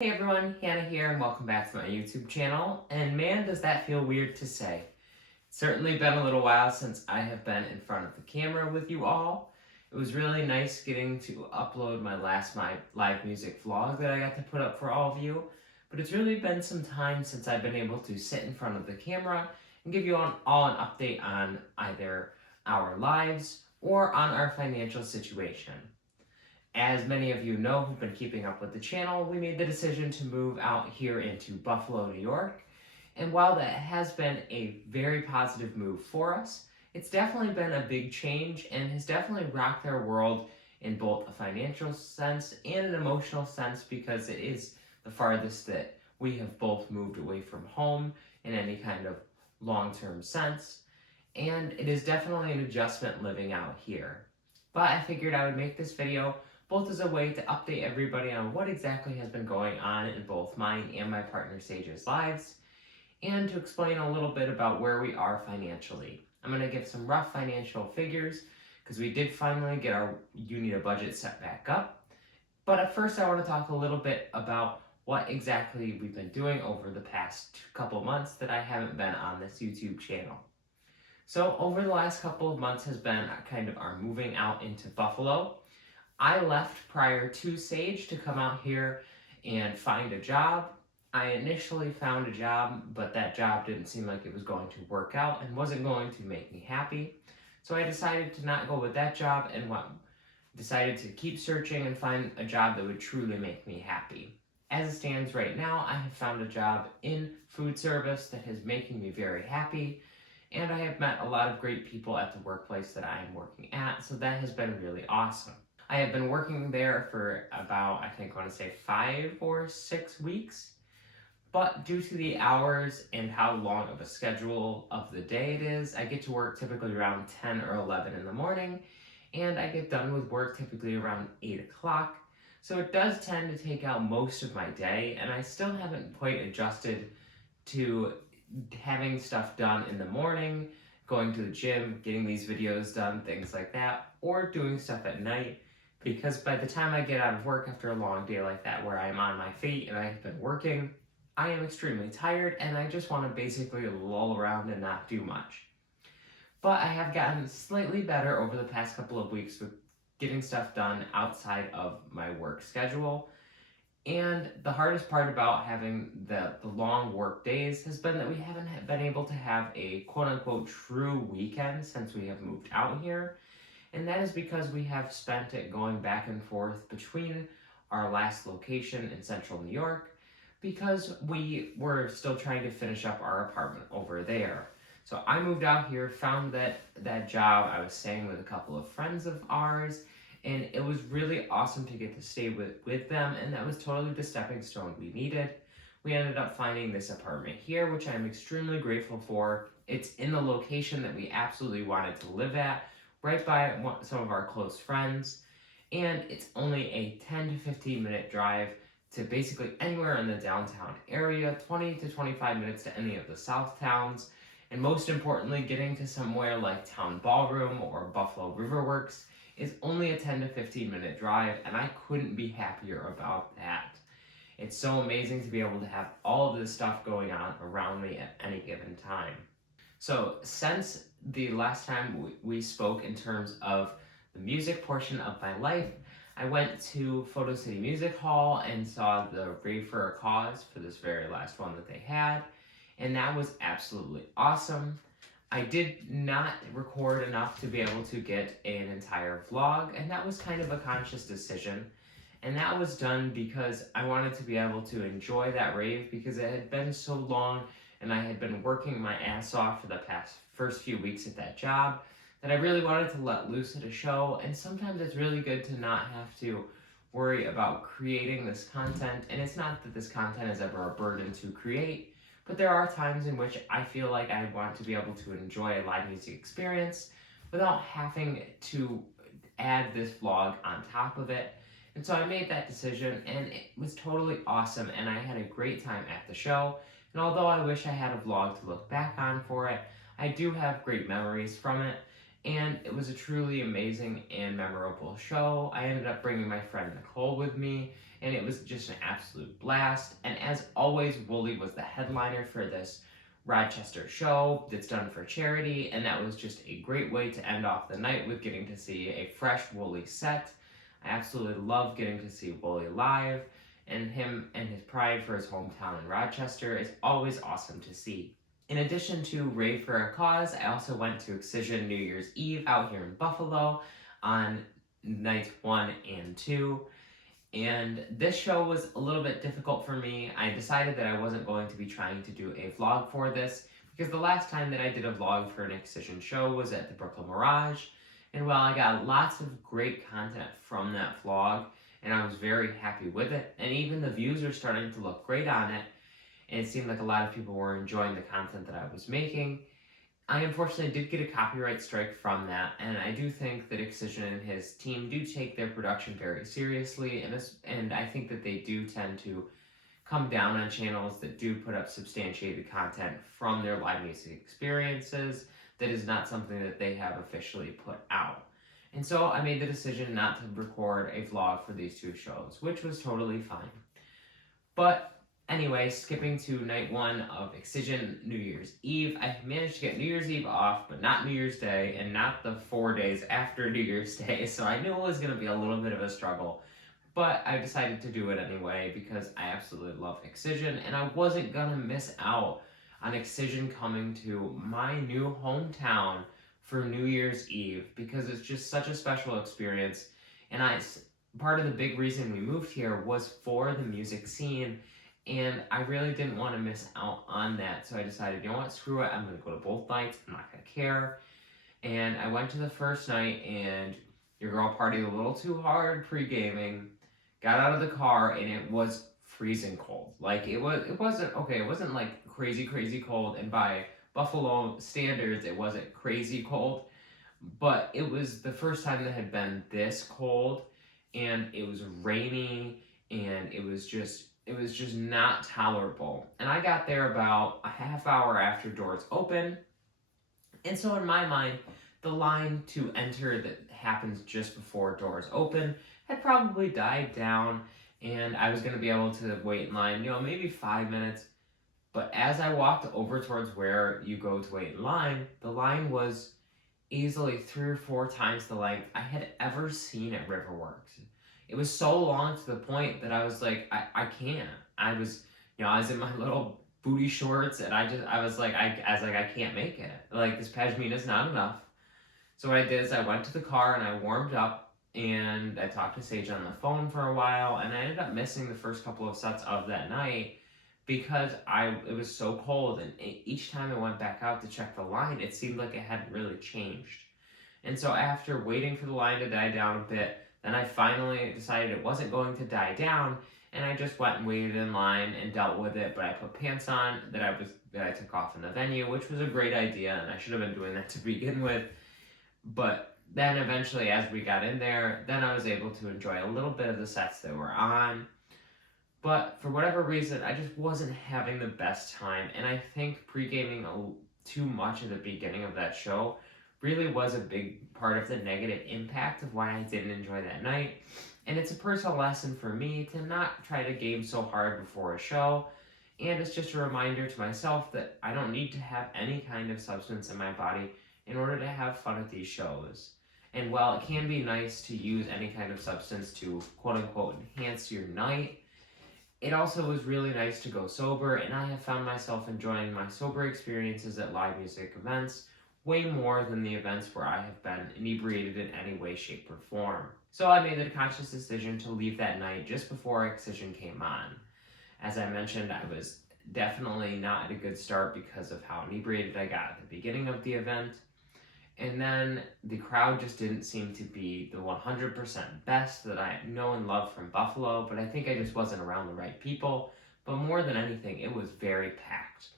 Hey everyone, Hannah here and welcome back to my YouTube channel. And man, does that feel weird to say. It's certainly been a little while since I have been in front of the camera with you all. It was really nice getting to upload my last live music vlog that I got to put up for all of you. But it's really been some time since I've been able to sit in front of the camera and give you all an update on either our lives or on our financial situation. As many of you know who've been keeping up with the channel, we made the decision to move out here into Buffalo, New York. And while that has been a very positive move for us, it's definitely been a big change and has definitely rocked our world in both a financial sense and an emotional sense, because it is the farthest that we have both moved away from home in any kind of long-term sense. And it is definitely an adjustment living out here. But I figured I would make this video both as a way to update everybody on what exactly has been going on in both mine and my partner Sage's lives, and to explain a little bit about where we are financially. I'm going to give some rough financial figures, because we did finally get our You Need a Budget set back up. But at first I want to talk a little bit about what exactly we've been doing over the past couple months that I haven't been on this YouTube channel. So over the last couple of months has been kind of our moving out into Buffalo. I left prior to Sage to come out here and find a job. I initially found a job, but that job didn't seem like it was going to work out and wasn't going to make me happy. So I decided to not go with that job and decided to keep searching and find a job that would truly make me happy. As it stands right now, I have found a job in food service that is making me very happy, and I have met a lot of great people at the workplace that I am working at, so that has been really awesome. I have been working there for about, I want to say 5 or 6 weeks, but due to the hours and how long of a schedule of the day it is, I get to work typically around 10 or 11 in the morning, and I get done with work typically around 8 o'clock, so it does tend to take out most of my day, and I still haven't quite adjusted to having stuff done in the morning, going to the gym, getting these videos done, things like that, or doing stuff at night. Because by the time I get out of work after a long day like that, where I'm on my feet and I've been working, I am extremely tired and I just want to basically lull around and not do much. But I have gotten slightly better over the past couple of weeks with getting stuff done outside of my work schedule. And the hardest part about having the long work days has been that we haven't been able to have a quote-unquote true weekend since we have moved out here. And that is because we have spent it going back and forth between our last location in central New York, because we were still trying to finish up our apartment over there. So I moved out here, found that job. I was staying with a couple of friends of ours, and it was really awesome to get to stay with them, and that was totally the stepping stone we needed. We ended up finding this apartment here, which I'm extremely grateful for. It's in the location that we absolutely wanted to live at, right by some of our close friends, and it's only a 10 to 15 minute drive to basically anywhere in the downtown area, 20 to 25 minutes to any of the south towns, and most importantly, getting to somewhere like Town Ballroom or Buffalo Riverworks is only a 10 to 15 minute drive, and I couldn't be happier about that. It's so amazing to be able to have all of this stuff going on around me at any given time. So since the last time we spoke in terms of the music portion of my life, I went to Photo City Music Hall and saw the Rave for a Cause for this very last one that they had, and that was absolutely awesome. I did not record enough to be able to get an entire vlog, and that was kind of a conscious decision. And that was done because I wanted to be able to enjoy that rave, because it had been so long and I had been working my ass off for the first few weeks at that job that I really wanted to let loose at a show. And sometimes it's really good to not have to worry about creating this content. And it's not that this content is ever a burden to create, but there are times in which I feel like I want to be able to enjoy a live music experience without having to add this vlog on top of it. And so I made that decision, and it was totally awesome, and I had a great time at the show. And although I wish I had a vlog to look back on for it, I do have great memories from it. And it was a truly amazing and memorable show. I ended up bringing my friend Nicole with me, and it was just an absolute blast. And as always, Wooly was the headliner for this Rochester show that's done for charity, and that was just a great way to end off the night with getting to see a fresh Wooly set. I absolutely love getting to see Wooly live, and him and his pride for his hometown in Rochester is always awesome to see. In addition to Rave for a Cause, I also went to Excision New Year's Eve out here in Buffalo on nights 1 and 2. And this show was a little bit difficult for me. I decided that I wasn't going to be trying to do a vlog for this because the last time that I did a vlog for an Excision show was at the Brooklyn Mirage. And while I got lots of great content from that vlog, and I was very happy with it, and even the views are starting to look great on it, and it seemed like a lot of people were enjoying the content that I was making, I unfortunately did get a copyright strike from that, and I do think that Excision and his team do take their production very seriously, and I think that they do tend to come down on channels that do put up substantiated content from their live music experiences that is not something that they have officially put out. And so I made the decision not to record a vlog for these two shows, which was totally fine. But anyway, skipping to night 1 of Excision New Year's Eve, I managed to get New Year's Eve off, but not New Year's Day, and not the 4 days after New Year's Day, so I knew it was going to be a little bit of a struggle. But I decided to do it anyway because I absolutely love Excision, and I wasn't going to miss out on Excision coming to my new hometown for New Year's Eve because it's just such a special experience. And part of the big reason we moved here was for the music scene, and I really didn't want to miss out on that. So I decided, you know what, screw it, I'm going to go to both nights, I'm not going to care. And I went to the first night, and your girl partied a little too hard pre-gaming, got out of the car, and it was freezing cold. Like, it wasn't like crazy cold, and by Buffalo standards, it wasn't crazy cold, but it was the first time that had been this cold, and it was rainy, and it was just not tolerable. And I got there about a half hour after doors open, and so in my mind, the line to enter that happens just before doors open had probably died down, and I was going to be able to wait in line, maybe 5 minutes. But as I walked over towards where you go to wait in line, the line was easily 3 or 4 times the length I had ever seen at Riverworks. It was so long to the point that I was like, I can't. I was in my little booty shorts, and I was like, I can't make it. Like, this pashmina is not enough. So what I did is I went to the car and I warmed up, and I talked to Sage on the phone for a while, and I ended up missing the first couple of sets of that night because it was so cold, and each time I went back out to check the line, it seemed like it hadn't really changed. And so after waiting for the line to die down a bit, then I finally decided it wasn't going to die down, and I just went and waited in line and dealt with it. But I put pants on that I took off in the venue, which was a great idea, and I should have been doing that to begin with. But then eventually, as we got in there, then I was able to enjoy a little bit of the sets that were on. But for whatever reason, I just wasn't having the best time, and I think pre-gaming too much at the beginning of that show really was a big part of the negative impact of why I didn't enjoy that night. And it's a personal lesson for me to not try to game so hard before a show, and it's just a reminder to myself that I don't need to have any kind of substance in my body in order to have fun at these shows. And while it can be nice to use any kind of substance to quote-unquote enhance your night, it also was really nice to go sober, and I have found myself enjoying my sober experiences at live music events way more than the events where I have been inebriated in any way, shape, or form. So I made the conscious decision to leave that night just before Excision came on. As I mentioned, I was definitely not at a good start because of how inebriated I got at the beginning of the event. And then the crowd just didn't seem to be the 100% best that I know and love from Buffalo, but I think I just wasn't around the right people. But more than anything, it was very packed.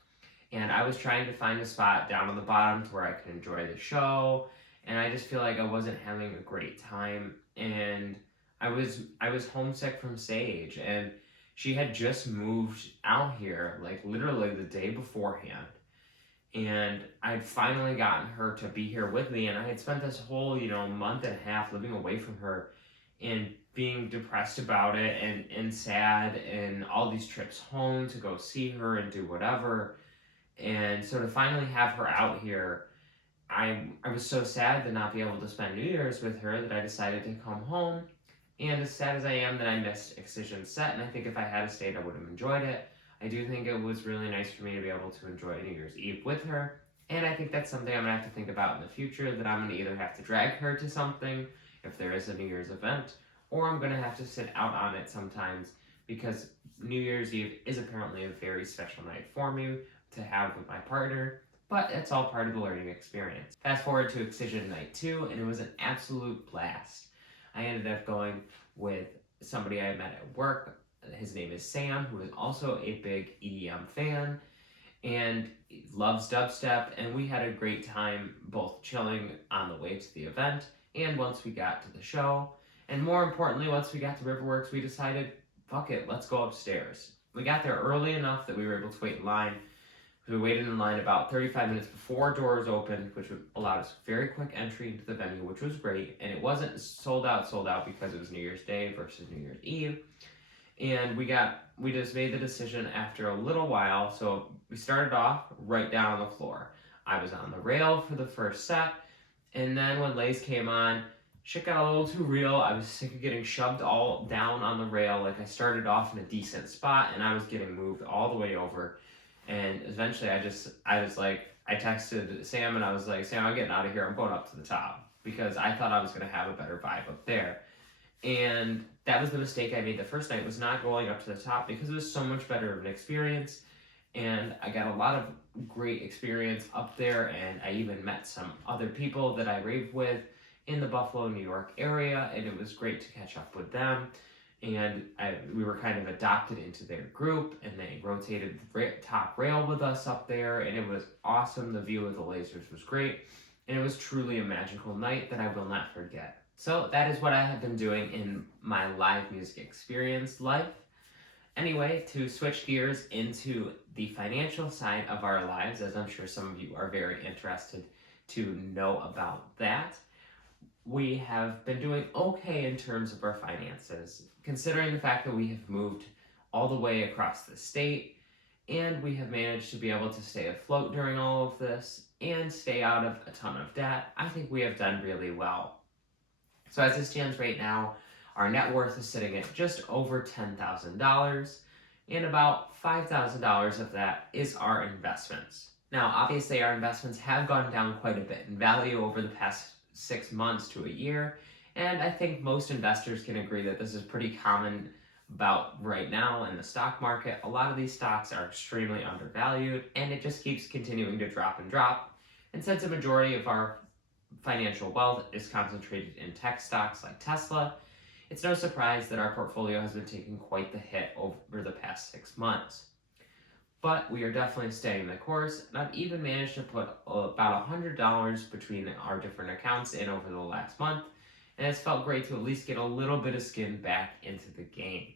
And I was trying to find a spot down on the bottom to where I could enjoy the show, and I just feel like I wasn't having a great time. And I was homesick from Sage, and she had just moved out here, like literally the day beforehand. and I'd finally gotten her to be here with me, and I had spent this whole, month and a half living away from her and being depressed about it and sad, and all these trips home to go see her and do whatever. And so to finally have her out here, I was so sad to not be able to spend New Year's with her that I decided to come home. And as sad as I am that I missed Excision Set, and I think if I had stayed, I would have enjoyed it, I do think it was really nice for me to be able to enjoy New Year's Eve with her. And I think that's something I'm going to have to think about in the future, that I'm going to either have to drag her to something if there is a New Year's event, or I'm going to have to sit out on it sometimes, because New Year's Eve is apparently a very special night for me to have with my partner. But it's all part of the learning experience. Fast forward to Excision Night 2, and it was an absolute blast. I ended up going with somebody I met at work. His name is Sam, who is also a big EDM fan and loves dubstep, and we had a great time both chilling on the way to the event and once we got to the show. And more importantly, once we got to Riverworks, we decided, fuck it, let's go upstairs. We got there early enough that we were able to wait in line. We waited in line about 35 minutes before doors opened, which allowed us very quick entry into the venue, which was great. And it wasn't sold out because it was New Year's Day versus New Year's Eve. And we just made the decision after a little while. So we started off right down on the floor. I was on the rail for the first set. And then when Lays came on, shit got a little too real. I was sick of getting shoved all down on the rail. Like, I started off in a decent spot and I was getting moved all the way over. And eventually I texted Sam and I was like, Sam, I'm getting out of here. I'm going up to the top, because I thought I was going to have a better vibe up there. And that was the mistake I made the first night, was not going up to the top, because it was so much better of an experience. And I got a lot of great experience up there. And I even met some other people that I raved with in the Buffalo, New York area. And it was great to catch up with them. And we were kind of adopted into their group, and they rotated the top rail with us up there, and it was awesome. The view of the lasers was great, and it was truly a magical night that I will not forget. So that is what I have been doing in my live music experience life. Anyway, to switch gears into the financial side of our lives, as I'm sure some of you are very interested to know about that, we have been doing okay in terms of our finances, considering the fact that we have moved all the way across the state, and we have managed to be able to stay afloat during all of this and stay out of a ton of debt. I think we have done really well. So as it stands right now, our net worth is sitting at just over $10,000, and about $5,000 of that is our investments. Now, obviously, our investments have gone down quite a bit in value over the past 6 months to a year, and I think most investors can agree that this is pretty common about right now in the stock market. A lot of these stocks are extremely undervalued, and it just keeps continuing to drop and drop. And since a majority of our financial wealth is concentrated in tech stocks like Tesla, it's no surprise that our portfolio has been taking quite the hit over the past 6 months. But we are definitely staying the course, and I've even managed to put about $100 between our different accounts in over the last month, and it's felt great to at least get a little bit of skin back into the game.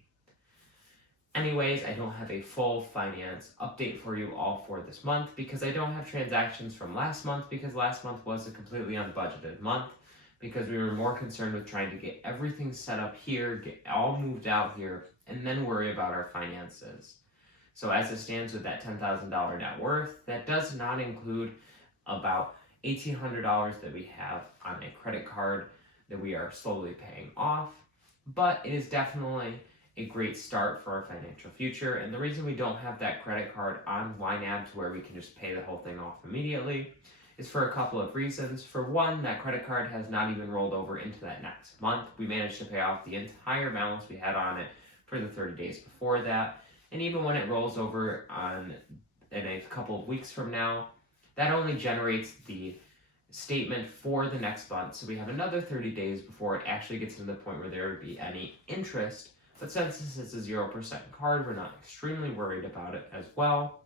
Anyways, I don't have a full finance update for you all for this month, because I don't have transactions from last month, because last month was a completely unbudgeted month, because we were more concerned with trying to get everything set up here, get all moved out here, and then worry about our finances. So as it stands with that $10,000 net worth, that does not include about $1,800 that we have on a credit card that we are slowly paying off, but it is definitely a great start for our financial future. And the reason we don't have that credit card on YNAB to where we can just pay the whole thing off immediately is for a couple of reasons. For one, that credit card has not even rolled over into that next month. We managed to pay off the entire balance we had on it for the 30 days before that. And even when it rolls over in a couple of weeks from now, that only generates the statement for the next month. So we have another 30 days before it actually gets to the point where there would be any interest. But since this is a 0% card, we're not extremely worried about it as well.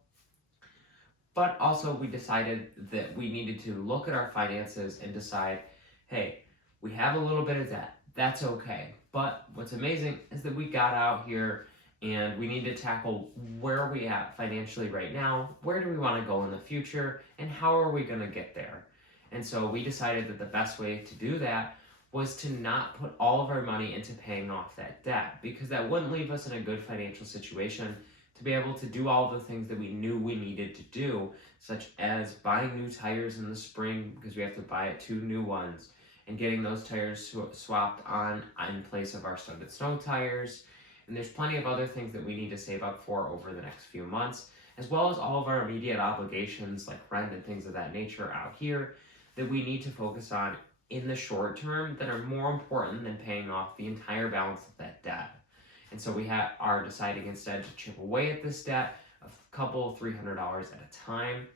But also we decided that we needed to look at our finances and decide, hey, we have a little bit of debt. That's okay. But what's amazing is that we got out here And we need to tackle where are we at financially right now, where do we want to go in the future, and how are we going to get there. And so we decided that the best way to do that was to not put all of our money into paying off that debt, because that wouldn't leave us in a good financial situation to be able to do all the things that we knew we needed to do, such as buying new tires in the spring because we have to buy 2 new ones, and getting those tires swapped on in place of our studded snow tires. And there's plenty of other things that we need to save up for over the next few months, as well as all of our immediate obligations like rent and things of that nature out here that we need to focus on in the short term that are more important than paying off the entire balance of that debt. And so we are deciding instead to chip away at this debt a couple $300 at a time.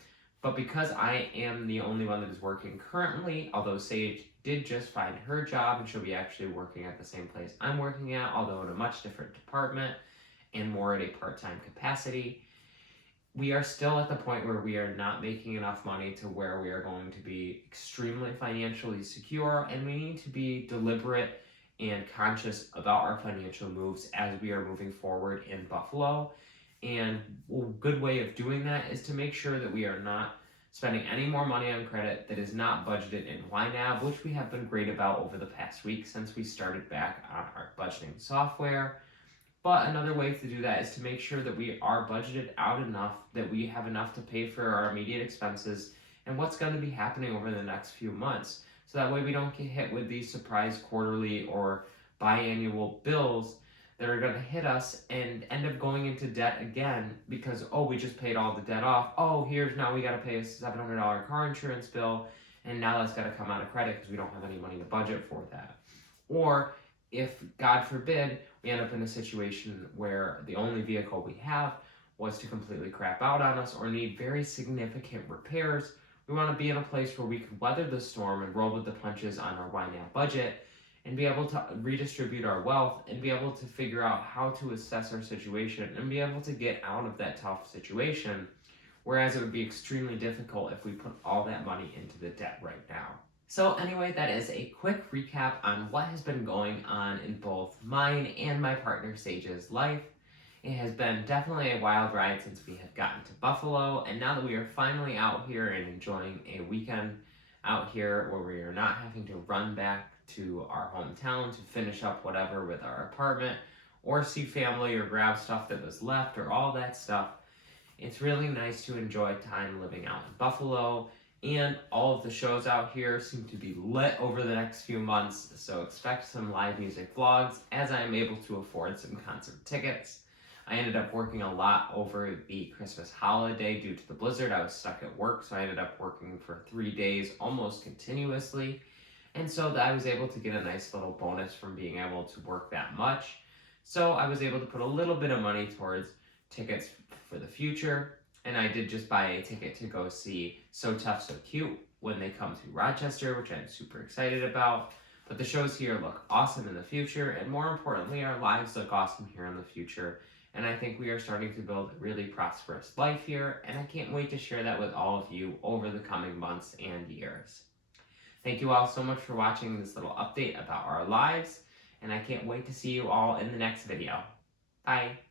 But because I am the only one that is working currently, although Sage did just find her job and she'll be actually working at the same place I'm working at, although in a much different department and more at a part-time capacity, we are still at the point where we are not making enough money to where we are going to be extremely financially secure, and we need to be deliberate and conscious about our financial moves as we are moving forward in Buffalo. And a good way of doing that is to make sure that we are not spending any more money on credit that is not budgeted in YNAB, which we have been great about over the past week since we started back on our budgeting software. But another way to do that is to make sure that we are budgeted out enough, that we have enough to pay for our immediate expenses and what's going to be happening over the next few months. So that way we don't get hit with these surprise quarterly or biannual bills that are going to hit us and end up going into debt again because, oh, we just paid all the debt off. Oh, here's now we got to pay a $700 car insurance bill, and now that's got to come out of credit because we don't have any money to budget for that. Or if, God forbid, we end up in a situation where the only vehicle we have was to completely crap out on us or need very significant repairs, we want to be in a place where we can weather the storm and roll with the punches on our YNAB budget and be able to redistribute our wealth and be able to figure out how to assess our situation and be able to get out of that tough situation, whereas it would be extremely difficult if we put all that money into the debt right now. So anyway, that is a quick recap on what has been going on in both mine and my partner Sage's life. It has been definitely a wild ride since we have gotten to Buffalo, and now that we are finally out here and enjoying a weekend out here where we are not having to run back to our hometown to finish up whatever with our apartment or see family or grab stuff that was left or all that stuff, it's really nice to enjoy time living out in Buffalo. And all of the shows out here seem to be lit over the next few months, so expect some live music vlogs as I am able to afford some concert tickets. I ended up working a lot over the Christmas holiday due to the blizzard. I was stuck at work, so I ended up working for 3 days almost continuously. And so I was able to get a nice little bonus from being able to work that much. So I was able to put a little bit of money towards tickets for the future. And I did just buy a ticket to go see So Tuff So Cute when they come to Rochester, which I'm super excited about. But the shows here look awesome in the future, and more importantly, our lives look awesome here in the future. And I think we are starting to build a really prosperous life here, and I can't wait to share that with all of you over the coming months and years. Thank you all so much for watching this little update about our lives, and I can't wait to see you all in the next video. Bye!